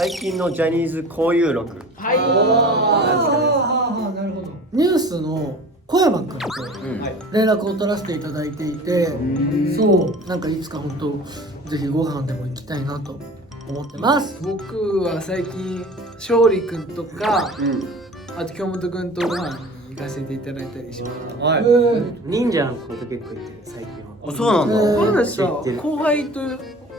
最近のジャニーズ交友録。はい。なるほど。ニュースの小山君と連絡を取らせていただいていて、そうなんかいつか本当ぜひご飯でも行きたいなと思ってます。僕は最近勝利くんとか、あと京本くんとご飯に行かせていただいたりしました。はい。忍者のこと結構言ってる最近は。あ、そうなんだ。俺たちさ後輩と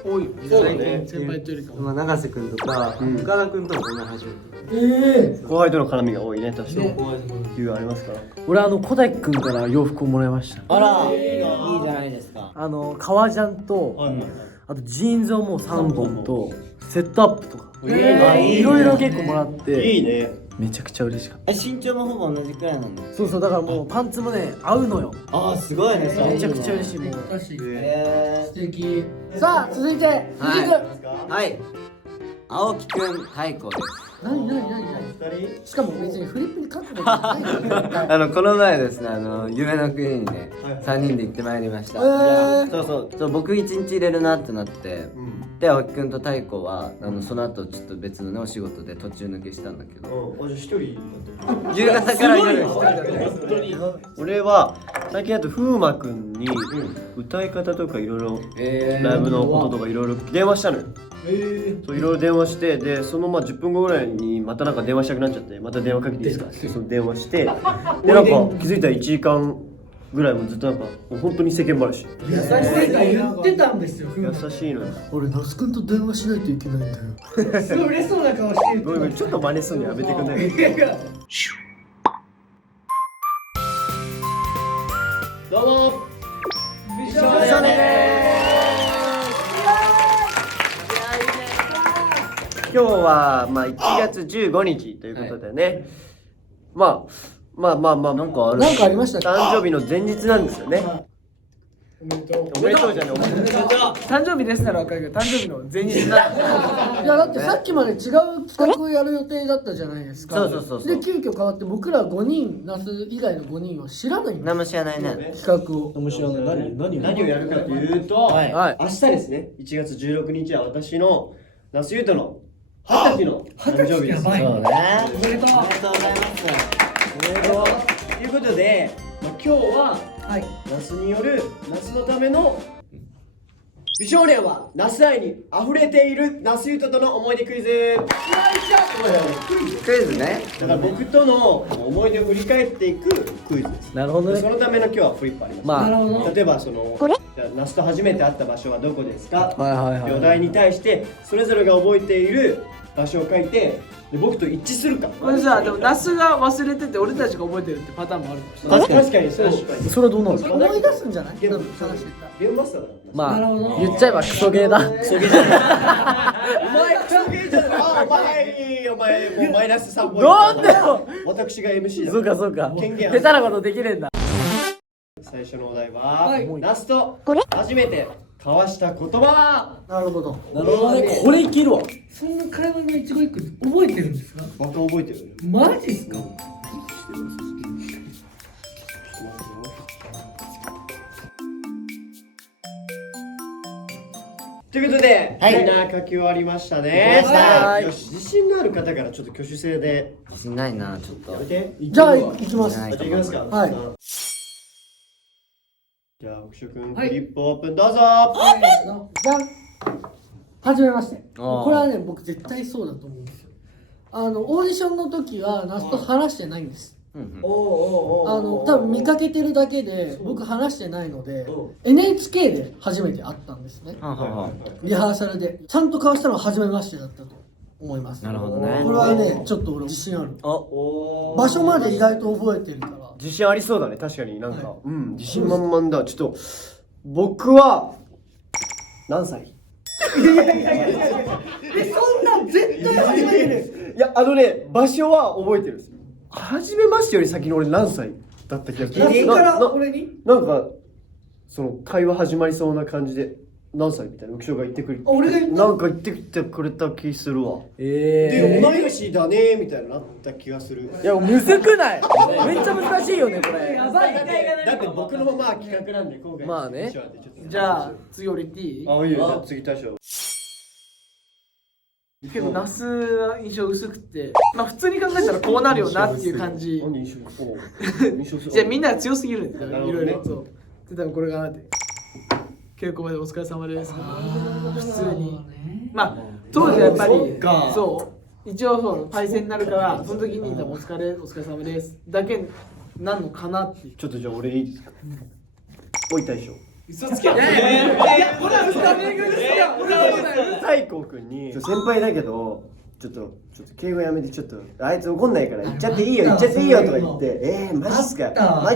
多いよね。最そうだね近先輩とよりかも。まあ永瀬くんとか深田くんともこんな初めて。後輩との絡みが多いね、確かに。理由ありますか？俺小田井くんから洋服をもらいました。あら、いいじゃないですか。革ジャンと、あとジーンズをもう3本とセットアップとかいろいろ結構もらっていいね。めちゃくちゃ嬉しかった。身長もほぼ同じくらいなんだ。そうだからもうパンツもね合うのよ。ああ、すごいね。めちゃくちゃ嬉しい。もう確かに素敵。さあ続いて藤井君。はい。青木くん、太鼓です。何しかも別にフリップに書くことないこの前ですね、夢の国にね、3人で行ってまいりました。そう僕1日入れるなってなって、で青木くんと太鼓はその後ちょっと別のねお仕事で途中抜けしたんだけど、じゃあ一人夕方から夜一人だった。俺は最近だと風磨くんに歌い方とかいろいろライブのこととかいろいろ電話したのよ。そういろいろ電話して、でその10分後ぐらいにまたなんか電話したくなっちゃって、また電話かけていいですかってその電話して、でなんか気づいたら1時間ぐらいもずっとなんかもう本当に世間話。優しいと言ってたんですよ。優しいのよ。俺那須君と電話しないといけないんだよ。すごい嬉しそうな顔してる。ごめんちょっと真似するのやめてくんない？どうも美少年です。今日は1月15日ということでね、まあなんかある。なんかありましたっけ？誕生日の前日なんですよね。おめでとうじゃねえ、おめでとう。誕生日ですならわかるけど、誕生日の前日なんだ。いやだってさっきまで違う企画をやる予定だったじゃないですか。そうで急遽変わって僕ら5人、那須以外の5人は知らないんです。何も知らないね。企画を。何をやるかというと、明日ですね、1月16日は私の那須雄斗の20歳の誕生日です。そうね。おめでとうございます。ということで、今日は那須による那須のための美少年は那須愛に溢れている那須雄斗との思い出クイズ。クイズね。だから僕との思い出を振り返っていくクイズです。なるほどね。そのための今日はフリップあります。なるほど。例えばじゃあ那須と初めて会った場所はどこですか？はいお題に対してそれぞれが覚えている場所を書いて、で僕と一致するか。これさ、でも那須が忘れてて俺たちが覚えてるってパターンもあるかもしれない。確かにそう。それはどうなの？思い出すんじゃない？ゲーム話してた。ゲームマスターだから。まあなるほど言っちゃえばクソゲーだ。クソゲーじゃない。お前クソゲーじゃない。お前もうマイナス3ポイント。なんでよ。私が MC だ。そうか。権限ある。下手なことできねえんだ。最初のお題は、那須と初めて交わした言葉は。なるほど。なるほどね。これいけるわ。そんな会話の一語一句覚えてるんですか？また覚えてる。マジっすか？ということで、はいみんな書き終わりましたね。はいよし、自信のある方からちょっと挙手制で自信ないな、ちょっとやめ。て。じゃあ行きます。はいじゃあ行きますか。はいじゃあ奥所君、フリップオープンどうぞ。じゃん。はじめまして。あーこれはね僕絶対そうだと思うんですよ。オーディションの時は那須と話してないんです。多分見かけてるだけで僕話してないので NHK で初めて会ったんですね。リハーサルでちゃんと交わしたのは初めましてだったと思います。なるほどね。これはねちょっと俺自信ある。お場所まで意外と覚えてるから。自信ありそうだね、確かになんか、自信満々だ。ちょっと僕は何歳？そんなん絶対初めてです。いや場所は覚えてるんですよ。初めましてより先に俺何歳だった気がする。何から俺に？なんかその会話始まりそうな感じで何歳みたいな浮所が言ってくる。俺が言った？なんか言ってきてくれた気するわ。で同い年だねみたいななった気がする。いやむずくない？めっちゃ難しいよねこれ。やばい。だって僕の企画なんで今回まあね。じゃあ次俺言っていい？あ、いいよ。じゃあ次大将。結構那須は印象薄くて、まあ普通に考えたらこうなるよなっていう感じ。なんで印象じゃあみんなが強すぎるんだよ、なるほどねいろいろ。そう。で多分これがなって。稽古場でお疲れ様です。普通に。まあ当時はやっぱりそっかそう一応そう対戦になるからその時に多分お疲れ様ですだけなんのかなっていう。ちょっとじゃあ俺いいですか。おい大将。嘘つけ。いやこれは嘘だね。太閤君に先輩だけどちょっと敬語やめて、ちょっとあいつ怒んないから言っちゃっていいよとか言ってマジっ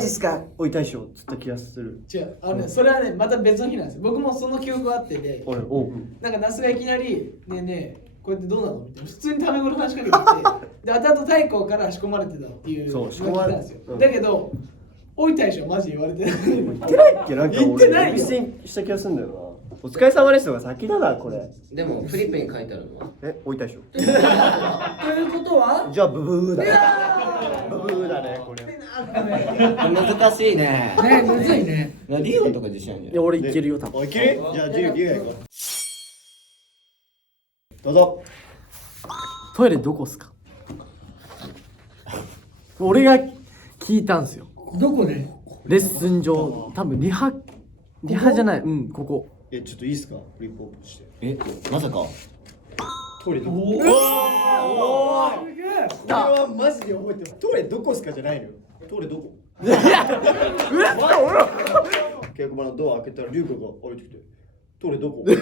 すかおい大将つった気がする。違うそれはねまた別の日なんですよ。僕もその記憶があってで、おうなんか那須がいきなりねえねえこうやってどうなのみたいな普通にタメ語の話しかけてきてで後々太閤から仕込まれてたっていうそう仕込まれたんですよ、うんだけどおい大将マジ言われてない。言ってないっけ。なんか言ってないよ俺一戦した気がするんだよな。お疲れ様ですが先だなこれ。でもフリップに書いてあるのはおい大将。ということはじゃあブブーだね。ブブーだねこれ。難しいねねむずいね。リオとか自信あるんじゃいや俺いけるよ多分。おいける？じゃあリュウが行こう。どうぞ。トイレどこっすか？俺が聞いたんすよ。どこで？レッスン場多分リハじゃない。うんここ。ちょっといいですか？フリップオープンして。まさかトイレどこ？これはマジで覚えてる。トイレどこっすかじゃないのよ。トイレどこ？稽古場のドア開けたらリュウが歩いてきて。トイレどこ？どこ？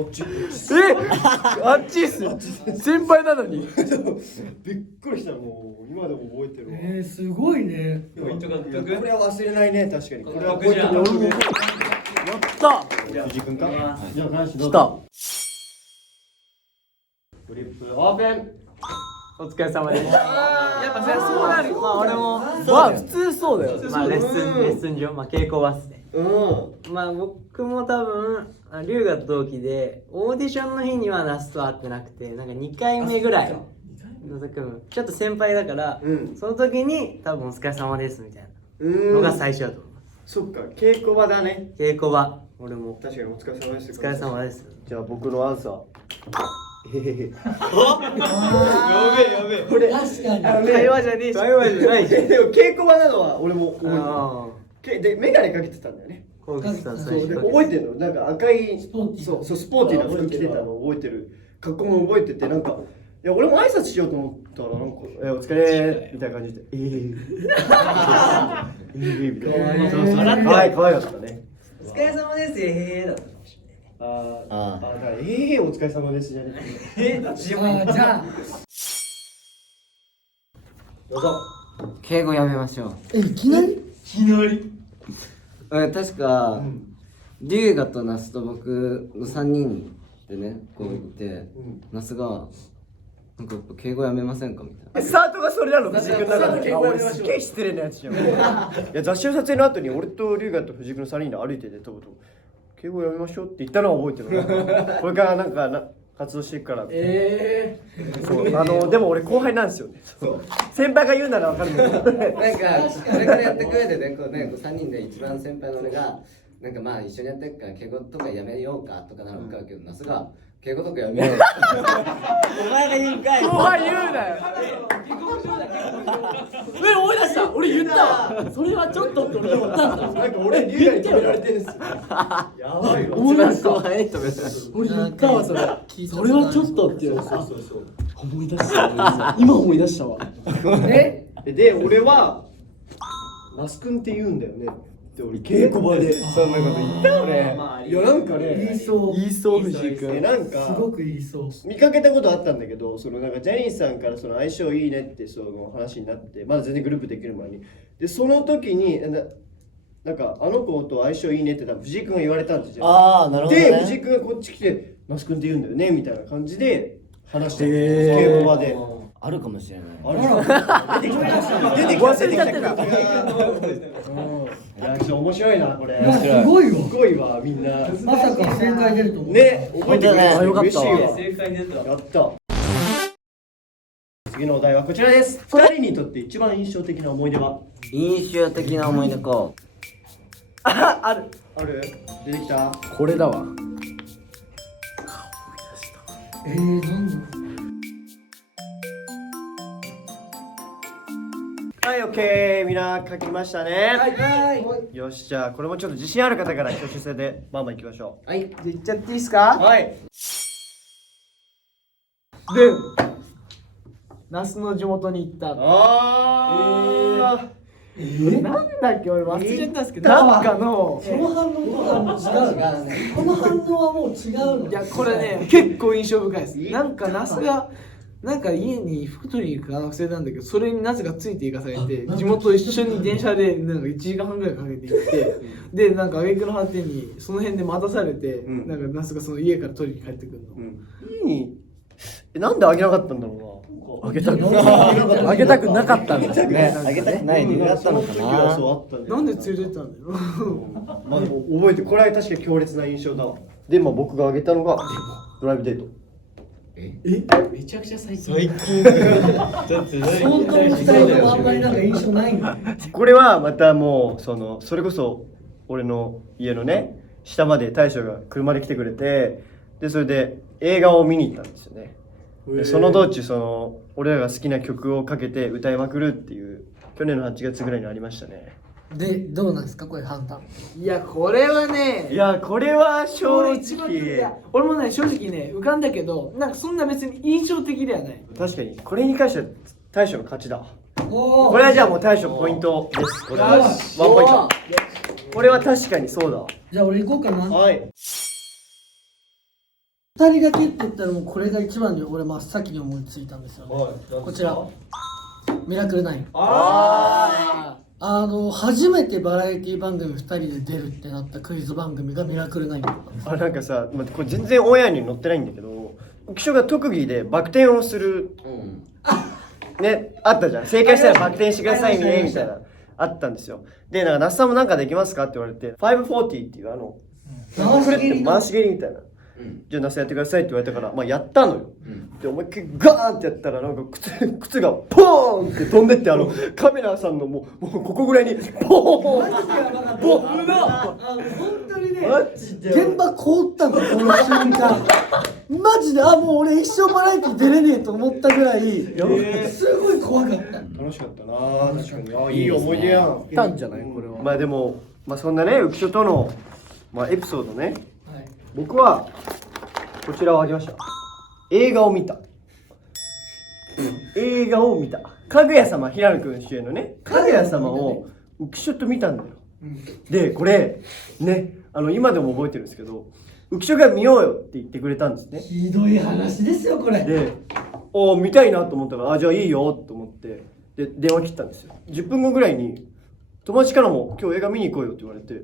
あっち。あっちっすよ。先輩なのに。びっくりした。もう今でも覚えてるわ。すごいね。これは忘れないね。確かに。これは覚えてる。やった藤井君か？じゃあ男子どうぞ。来た。フリップオープン。お疲れ様です。やっぱそれはそうなるよ。まあ俺もまあ普通そうだよ。まあレッスン上、まあ稽古場っすね。うん。まあ僕も多分、龍が同期で、オーディションの日にはナスと会ってなくて、なんか2回目ぐらい、のぞくん、ちょっと先輩だから、その時に多分お疲れ様ですみたいなのが最初だと思います。そっか、稽古場だね。稽古場、俺も。確かにお疲れ様です。お疲れ様です。じゃあ僕のアンサー。へへへ。確かに。会話じゃねえし。会話じゃないじゃん。でも稽古場なのは俺も覚えてある。で、メガネかけてたんだよね。あ、コウキさんそう最初。で覚えてるの。なんか赤い、ポーティーそうスポーティーな服着てたの覚えてる。格好も覚えてて、なんか、いや俺も挨拶しようと思ったら、なんか、お疲れみたいな感じで、みたいな。そうそう、かわいかったね。お疲れ様です、へへだったかもしだからお疲れ様ですじゃねえ。じゃあどうぞ。敬語やめましょう。いきなり？確か、龍河と那須と僕の3人でねこう言って、那須がなんかやっぱ敬語やめませんかみたいな。スタートがそれなの。藤井君の中で。俺すげえ失礼なやつじゃん。いや雑誌の撮影の後に俺と龍河と藤井君の3人で歩いててとぼとぼ敬語やめましょうって言ったのは覚えてる。これからなんか活動していくから。そうでも俺後輩なんですよね。先輩が言うならわかるんだけど。なんかこれからやってく上でねこう3人で一番先輩の俺がなんかまあ一緒にやってるから敬語とかやめようかとかなら分かるけど那須が敬語とかやめよう。お前が言うんかい。後輩言うなよ。思い出した。俺言ったわ。それはちょっとって俺言ったんだ。なんか俺龍河に止められてるんですよ。やばいわ。思い出した。後輩に止めた。俺言ったわそれ。それはちょっとって言われた。思い出した。今思い出したわ。で俺は那須君って言うんだよね。で俺稽古場でそんなこと言った俺。いやなんかね。言いそう。言いそう藤井君。なんかすごく言いそう。見かけたことあったんだけど、そのなんかジャニーさんからその相性いいねってその話になって、まだ全然グループできる前に、でその時になんかあの子と相性いいねって多分藤井君が言われたんですよ。ああ、なるほどね。で藤井君がこっち来て那須君って言うんだよねみたいな感じで話して稽古場で。あるかもしれない。出てきた。面白いなこれ。すごいわ。すごいわみんな。まさか正解出ると思う。ね、覚えてくれてよかった嬉しいわ。正解出た。やった。次のお題はこちらです。2人にとって一番印象的な思い出は？印象的な思い出か。ある？出てきた？これだわ。なんだろはい、オッケー、みんな書きましたね。よし、じゃあこれもちょっと自信ある方から挙手制でバンバンいきましょはい、じゃあいっちゃっていいですか。う。はい。で、那須の地元に行った。あなんだっけ、俺忘れちゃったんですけど、なんかの。その反応とはもう違う。この反応はもう違うの。いや、これね、結構印象深いです。なんか那須がなんか家に服取りに行く可能性なんだけど、それになぜかついていかされて、地元一緒に電車でなんか1時間半ぐらいかけて行ってで、なんか挙句の果てにその辺で待たされて、なんか那須がその家から取りに帰ってくるの、なんであげなかったんだろうな。あげたくなかったんだね、あげたくない理由があったのかその時はな。そうあったんだよ。なんで連れてったんだよまあでも覚えて、これは確かに強烈な印象だわ。で、まあ僕があげたのがドライブデート。めちゃくちゃ最近相当に二人ともあんまりなんか印象ないんだ。これはまたもうそれこそ俺の家のね下まで大将が車で来てくれて、でそれで映画を見に行ったんですよね。でその道中俺らが好きな曲をかけて歌いまくるっていう去年の8月ぐらいにありましたね。で、どうなんですかこれ判断。いや、これはね、いやこれは正い直や俺もね、正直ね、浮かんだけど、なんかそんな別に印象的ではない。確かにこれに関しては大将の勝ちだわ。おこれはじゃあもう大将ポイントです。これはワンポイント。これは確かにそうだわ。じゃあ俺行こうかな。はい二人だけって言ったらもうこれが一番に俺真っ先に思いついたんですよね。こちらミラクル9。初めてバラエティ番組2人で出るってなったクイズ番組がミラクル9だったんです。なんかさ、これ全然オンエアに載ってないんだけど、浮所が特技でバク転をする、ね、あったじゃん。正解したらバク転してくださいねみたいなあったんですよ。で、なんか那須さんもなんかできますかって言われて、540っていうくるって回し蹴りみたいな。じゃあ那須やってくださいって言われたから、まあやったのよ。で思いっきりガーンってやったらなんか靴がポーンって飛んでって、カメラさんのもうここぐらいにポーン本当にね、現場凍ったんだこの瞬間。マジでもう俺一生バラエティ出れねえと思ったぐらい、すごい怖かった。楽しかったな。確かにいい思い出やん。来たんじゃないこれは。まあでも、そんなね浮所との、エピソードね、はい、僕はこちらをあげました。映画を見た。映画を見た。かぐや様、平野くん主演のね、かぐや様を浮所と見たんだよ。で、これね、今でも覚えてるんですけど、浮所が見ようよって言ってくれたんですね。ひどい話ですよこれ。で、見たいなと思ったから、じゃあいいよと思って、で電話切ったんですよ。10分後ぐらいに友達からも今日映画見に行こうよって言われて、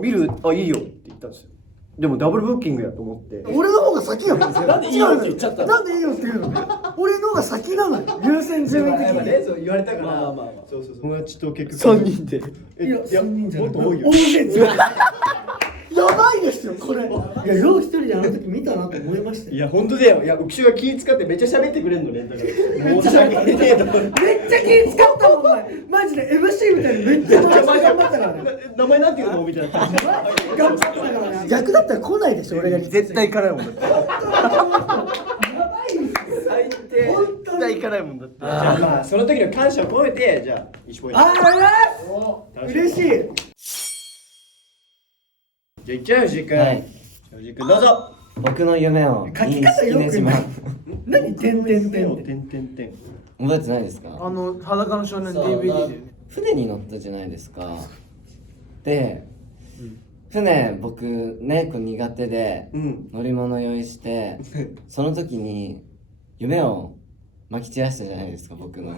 見る？いいよって言ったんですよ。でもダブルブッキングやと思って、俺の方が先よ。なんでいいよって言っちゃったの？なんでいいよって言うの？俺の方が先なのよ。優先順位的に。そう言われたから、そう友達と結3人で。いや、3人じゃない。もっと多いよ。大勢ですよ。やばいですよこれ。いや、よう一人であの時見たなと思いましたよ。いや本当だよ。いや浮所が気使ってめっちゃ喋ってくれんのね。だからめっちゃ気使ったもんお前。マジで MC みたいにめっちゃ頑張ったからね。名前なんていうのみたいな感じ。頑張ったからね。逆だったら来ないでしょ俺が。絶対行かないもんだって。やばいんですよ。最低。絶対行かないもんだって。じゃあまあその時の感謝を込めて、じゃあ1ポイント。嬉しい。じゃあ行っちゃうよ藤井君。はい。藤井君どうぞ。僕の夢を書き方よくない。何点々点って覚えてないですか？裸の少年 DVD でね。船に乗ったじゃないですか。で、船僕ねこう苦手で乗り物用意してその時に夢をまき散らしたじゃないですか僕の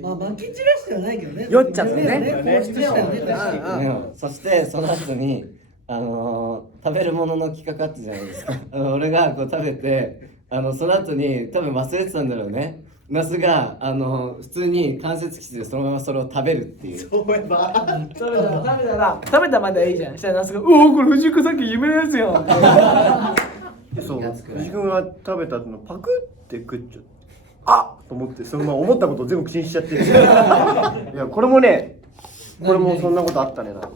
まあまき散らしてはないけどね。酔っちゃってね放出したよね。確かに。夢を。そしてその後に食べるものの企画あったじゃないですか。俺がこう食べてその後に多分忘れてたんだろうね。那須が普通に関節キスでそのままそれを食べるっていう。そういえば食べたまではいいじゃん。したら那須が、これ藤井君さっき夢のやつやん。そう藤井君が食べた後のパクって食っちゃったと思って、そのまま思ったことを全部口にしちゃってる。いやこれもね、これもそんなことあったね。なんか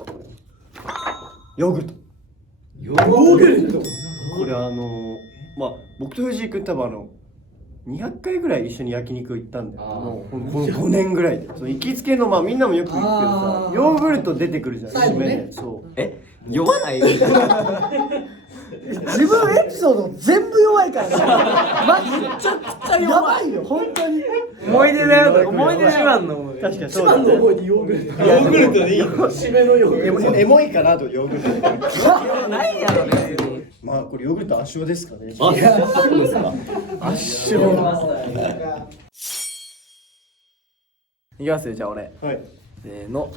ヨーグルト。これまあ僕と藤井君多分200回ぐらい一緒に焼肉行ったんだよ。もうこの5年ぐらいで。その行きつけのまあみんなもよく行くけどさ、ヨーグルト出てくるじゃん。最後ね締めでそう。酔わない自分エピソード全部弱いからね。マジめちゃくちゃやばいよ本当に。思い出だよ、思い出一番の思い出。確かにそうだね。覚えてヨーグルト。ヨーグルトでいいの。締めのヨーグルト。エモいかなとヨーグルト。ないやろ別に。まあこれヨーグルト圧勝ですかね。あ、そうですか。圧勝。いきますよじゃあ俺はい。せーの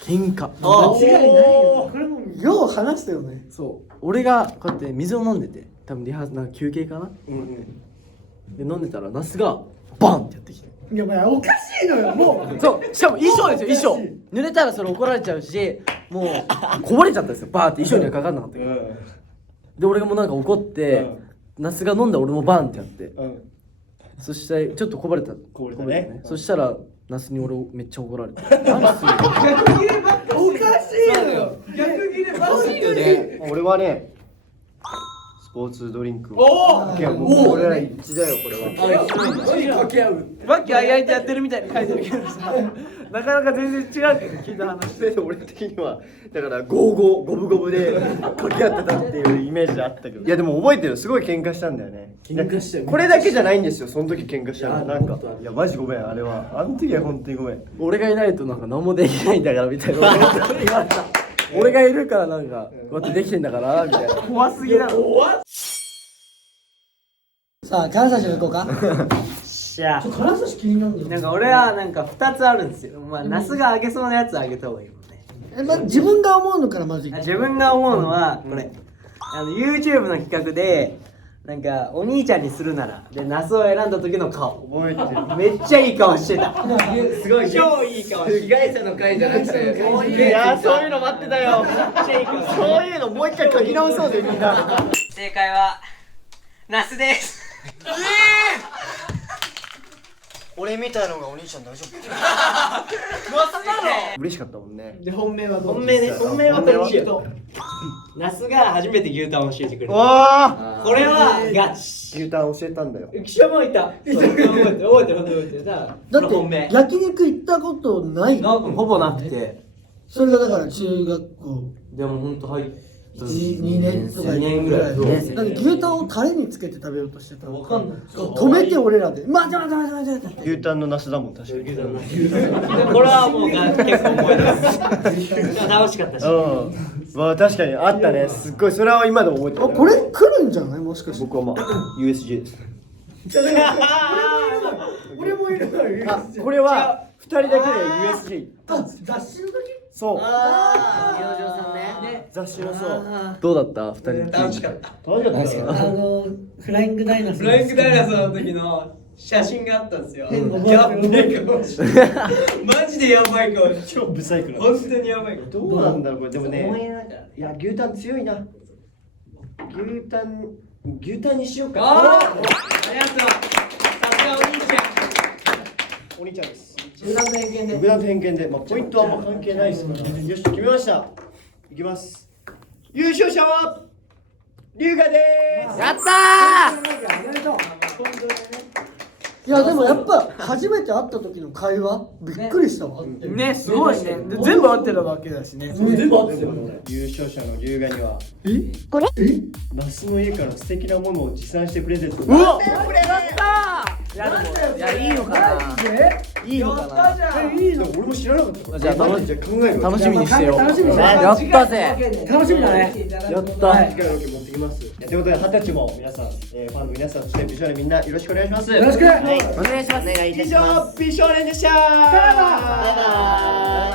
喧嘩間違いないよ。これもよう話したよね。そう俺がこうやって水を飲んでて多分リハなんか休憩かなで飲んでたらナスがバンってやってきていやおかしいのよもう。そうしかも衣装ですよ衣装濡れたらそれ怒られちゃうしもうこぼれちゃったんですよバーって衣装にはかかんなかったけどで俺がもうなんか怒ってナスが飲んだら俺もバンってやってそしてちょっとこぼれたこぼれたねそしたらナスに俺めっちゃ怒られて逆切ればっかおかしいのよ。逆切ればっかりで。俺はね、スポーツドリンクを。おいやもう俺ら一致だよこれは。何掛け合う。バッキーあいあいってやってるみたいに書いてるけどさなかなか全然違うけど聞いた話で俺的にはだからゴー五分で掛け合ってたっていうイメージあったけど。いやでも覚えてるすごい喧嘩したんだよね。喧嘩したよこれだけじゃないんですよその時喧嘩したのなんかいやマジごめんあれはあの時は本当にごめん。俺がいないとなんか何もできないんだからみたいな言われた俺がいるからなんかこうやってできてんだからみたいな怖すぎなのさあ金指行こうか。しゃあ金指気になるんだよ。なんか俺はなんか2つあるんですよ。まあナスがあげそうなやつあげた方がいいもんね。自分が思うのからまずい。自分が思うのはこれ、YouTube の企画でなんかお兄ちゃんにするならでナスを選んだ時の顔覚えてる。めっちゃいい顔してた。すごい超いい顔して被害者の会じゃなくていやそういうの待ってたよ。そういうのもう一回書き直そうぜみんな。正解はナスです。俺みたいのがお兄ちゃん大丈夫？嬉しかったもんね。で本命はどっち本命ね、本命はどっちよ。ナスが初めて牛タンを教えてくれた。わあ。これはガチ。牛タン教えたんだよ。記者もいた。覚えてる。だこれ本命って焼肉行ったことない。ほぼなくて。それがだから中学校でも本当入っ2年とか2年ぐらいだって牛タンをタレにつけて食べようとしてた。わかんない。止めて俺らで。待って。牛タンのナスだもん確かに。これはもう結構覚えてます。楽しかったし。まあ確かにあったね。すっごいそれは今でも覚えてる。これ来るんじゃないもしかして。僕はまあ USJ です。俺もいるのよ。あこれは2人だけで USJ 行った。雑誌の時そう。明星さんね。雑誌のそう。どうだった二人楽しかった。楽しかったよ。フライングダイナソー。フライングダイナソーの時の写真があったんですよ。うんやばい顔して。マジでやばい顔して。超ブサイクな。本当にやばい顔。どうなんだろうこれでも思いね。出だから。いや牛タン強いな。牛タンにしようか。ありがとう。さすがお兄ちお兄ちゃんです。ゃん。集団偏見で。無断偏見で、まあポイントはあんま関係ないですから。よし決めました。いきます。優勝者は龍河です。やったいやでもやっぱ初めて会った時の会話びっくりしたわ。ねすごいね。で全部合ってるわけだしね。全部合ってるよ。優勝者の龍河には那須の家から素敵なものを持参してプレゼント。うわ。いやでもいやいいのかないいのかな俺も知らなかった。じゃあ考える。楽しみにしてよ楽しみにしてやったぜ楽しみだね。やった次回のロケ持ってきます。ということで20歳も皆さん、ファンの皆さんそして美少年みんなよろしくお願いします。よろしく。はい。お願いします。お願いいた以します。上美少年でした。バイバイ。